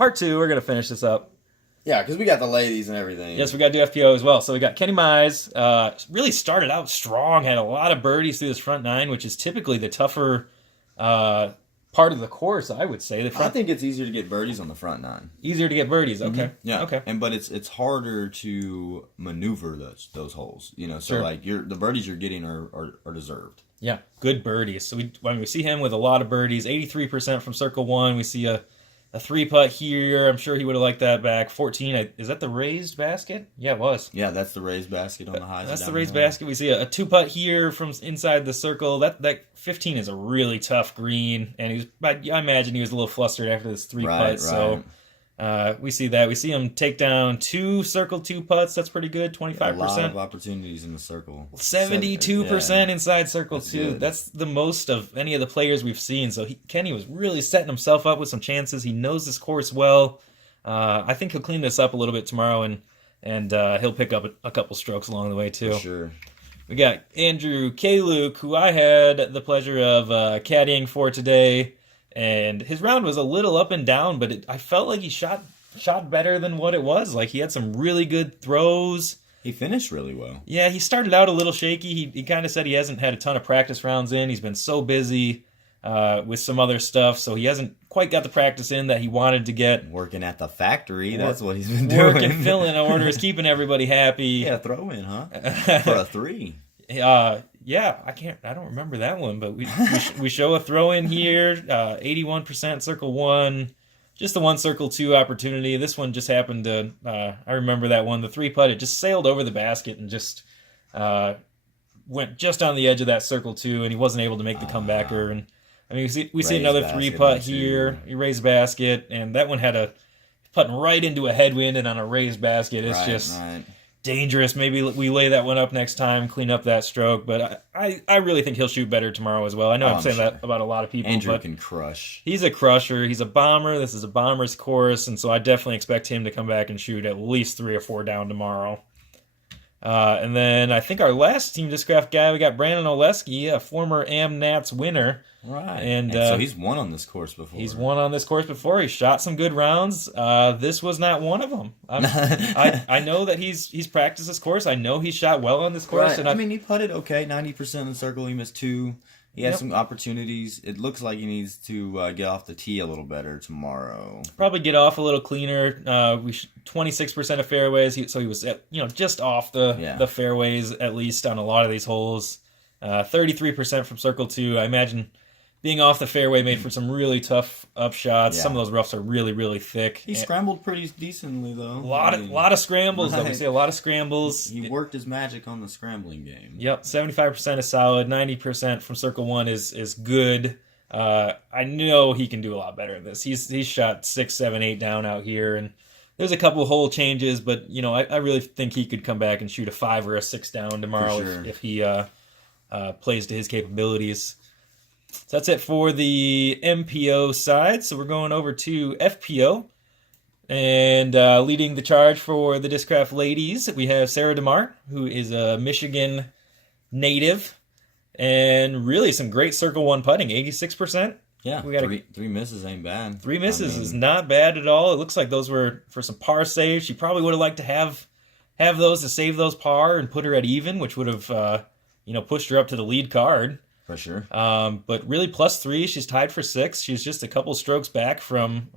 part 2, we're going to finish this up. Yeah, because we got the ladies and everything. Yes, we got to do FPO as well. So we got Kenny Mize. Really started out strong, had a lot of birdies through this front 9, which is typically the tougher part of the course, I would say. I think it's easier to get birdies on the front 9. Easier to get birdies, okay. Mm-hmm. Yeah. Okay. But it's harder to maneuver those holes. So sure. like the birdies you're getting are deserved. Yeah, good birdies. So we see him with a lot of birdies, 83% from circle 1. We see a 3-putt here. I'm sure he would have liked that back. 14, is that the raised basket? Yeah, it was. Yeah, that's the raised basket on the high side. That's the raised basket. We see a 2-putt here from inside the circle. That 15 is a really tough green, and I imagine he was a little flustered after this 3-putt. Right. So we see that. We see him take down 2 circle 2-putts. That's pretty good. 25%. A lot of opportunities in the circle. 72% inside circle That's 2. good. That's the most of any of the players we've seen. So Kenny was really setting himself up with some chances. He knows this course well. I think he'll clean this up a little bit tomorrow, and he'll pick up a couple strokes along the way too. For sure. We got Andrew Kaluk, who I had the pleasure of caddying for today. And his round was a little up and down, but I felt like he shot better than what it was. Like, he had some really good throws. He finished really well. Yeah, he started out a little shaky. He kind of said he hasn't had a ton of practice rounds in. He's been so busy with some other stuff, so he hasn't quite got the practice in that he wanted to get. Working at the factory, that's what he's been doing. Working, filling orders, keeping everybody happy. Yeah, throw in, huh? For a 3. Yeah, I don't remember that one, but we show a throw in here, 81% circle 1, just the 1 circle 2 opportunity. This one just happened to, I remember that one, the 3-putt, it just sailed over the basket and just went just on the edge of that circle 2, and he wasn't able to make the comebacker. And I mean, we see another 3-putt here, he raised basket, and that one had a putting right into a headwind, and on a raised basket, it's right. Dangerous. Maybe we lay that one up next time, clean up that stroke. But I really think he'll shoot better tomorrow as well. I know I'm saying that about a lot of people. Andrew but can crush. He's a crusher. He's a bomber. This is a bomber's course, and so I definitely expect him to come back and shoot at least 3 or 4 down tomorrow. And then I think our last Team Discraft guy, we got Brandon Oleski, a former AmNats winner. Right. And so he's won on this course before. He's won on this course before. He shot some good rounds. This was not one of them. I know that he's practiced this course. I know he shot well on this course. Right. And I mean, he putted okay, 90% in the circle. He missed 2. He had some opportunities. It looks like he needs to get off the tee a little better tomorrow. Probably get off a little cleaner. 26% of fairways, so he was just off the fairways at least on a lot of these holes. 33% from circle 2. I imagine being off the fairway made for some really tough up shots. Yeah. Some of those roughs are really, really thick. He scrambled pretty decently, though. A lot of scrambles, though. We see a lot of scrambles. He worked his magic on the scrambling game. Yep, 75% is solid. 90% from circle 1 is good. I know he can do a lot better than this. He's shot 6, 7, 8 down out here, and there's a couple of hole changes, but I really think he could come back and shoot a 5 or a 6 down tomorrow if he plays to his capabilities. So that's it for the MPO side. So we're going over to FPO. And leading the charge for the Discraft ladies, we have Sarah DeMar, who is a Michigan native. And really some great circle 1 putting, 86%. Yeah, we got three misses ain't bad. 3 misses is not bad at all. It looks like those were for some par saves. She probably would have liked to have those to save those par and put her at even, which would have pushed her up to the lead card. For sure. But really +3, she's tied for 6. She's just a couple strokes back from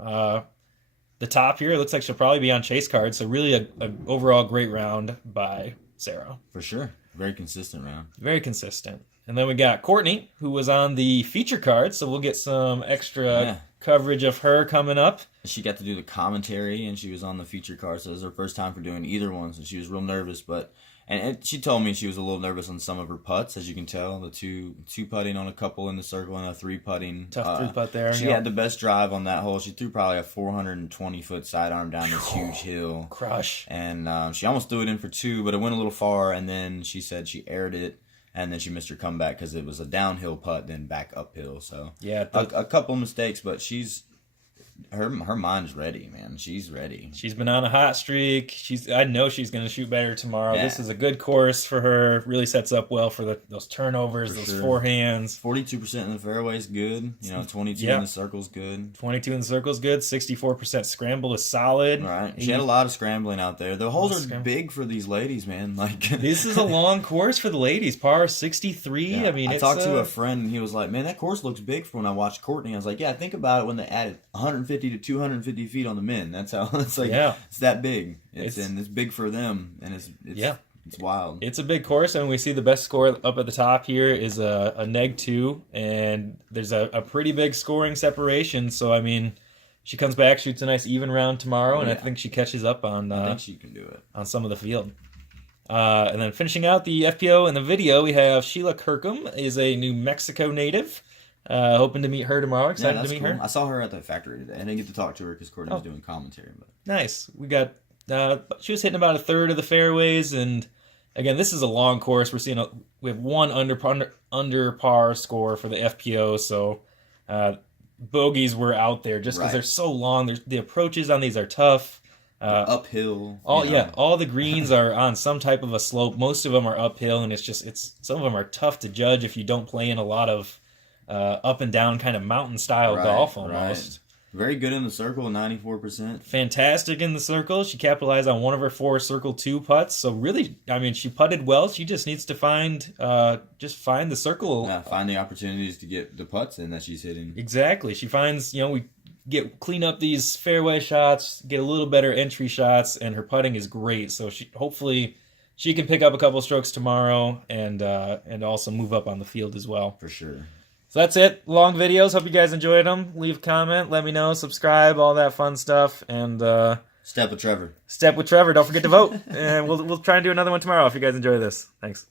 the top here. It looks like she'll probably be on chase card. So really a overall great round by Sarah. For sure. Very consistent round. Very consistent. And then we got Courtney, who was on the feature card. So we'll get some extra coverage of her coming up. She got to do the commentary, and she was on the feature card. So it was her first time for doing either one. So she was real nervous, but... And she told me she was a little nervous on some of her putts, as you can tell. The two putting on a couple in the circle and a 3 putting. Tough 3-putt there. She had the best drive on that hole. She threw probably a 420-foot sidearm down this huge hill. Crush. And she almost threw it in for 2, but it went a little far. And then she said she aired it, and then she missed her comeback because it was a downhill putt, then back uphill. So yeah, a couple mistakes, but she's her mind's ready, man. She's ready. She's been on a hot streak. I know she's going to shoot better tomorrow. Yeah. This is a good course for her. Really sets up well for those turnovers, For those sure. forehands. 42% in the fairway is good. 22 Yeah. in the circle's good. 22 in the circle is good. 64% scramble is solid. Right. She had a lot of scrambling out there. The holes are Scram- big for these ladies, man. Like This is a long course for the ladies. Par 63. Yeah. I mean, I it's talked to a friend and he was like, "Man, that course looks big for when I watched Courtney." I was like, "Yeah, think about it when they added 150 to 250 feet on the men. That's how it's like. Yeah. It's that big. It's It's big for them, and it's Yeah. It's wild. It's a big course, and we see the best score up at the top here is a neg 2, and there's a pretty big scoring separation. So I mean, she comes back, shoots a nice even round tomorrow, and I think she catches up on I think she can do it on some of the field. And then finishing out the FPO in the video, we have Sheila Kirkham, is a New Mexico native. Hoping to meet her tomorrow. Excited to meet her. I saw her at the factory today. I didn't get to talk to her because Courtney was doing commentary. But nice. We got. She was hitting about a third of the fairways, and again, this is a long course. We have one under par score for the FPO, so bogeys were out there just because they're so long. The approaches on these are tough. Uphill. All the greens are on some type of a slope. Most of them are uphill, and some of them are tough to judge if you don't play in a lot of up and down kind of mountain style golf almost. Very good in the circle, 94%. Fantastic in the circle. She capitalized on one of her 4 circle 2 putts. So really, I mean, she putted well. She just needs to find the circle. Yeah, find the opportunities to get the putts in that she's hitting. Exactly. She finds, we clean up these fairway shots, get a little better entry shots, and her putting is great. So hopefully she can pick up a couple strokes tomorrow and also move up on the field as well. For sure. So that's it. Long videos. Hope you guys enjoyed them. Leave a comment. Let me know. Subscribe. All that fun stuff. And Step with Trevor. Step with Trevor. Don't forget to vote. And we'll try and do another one tomorrow if you guys enjoy this. Thanks.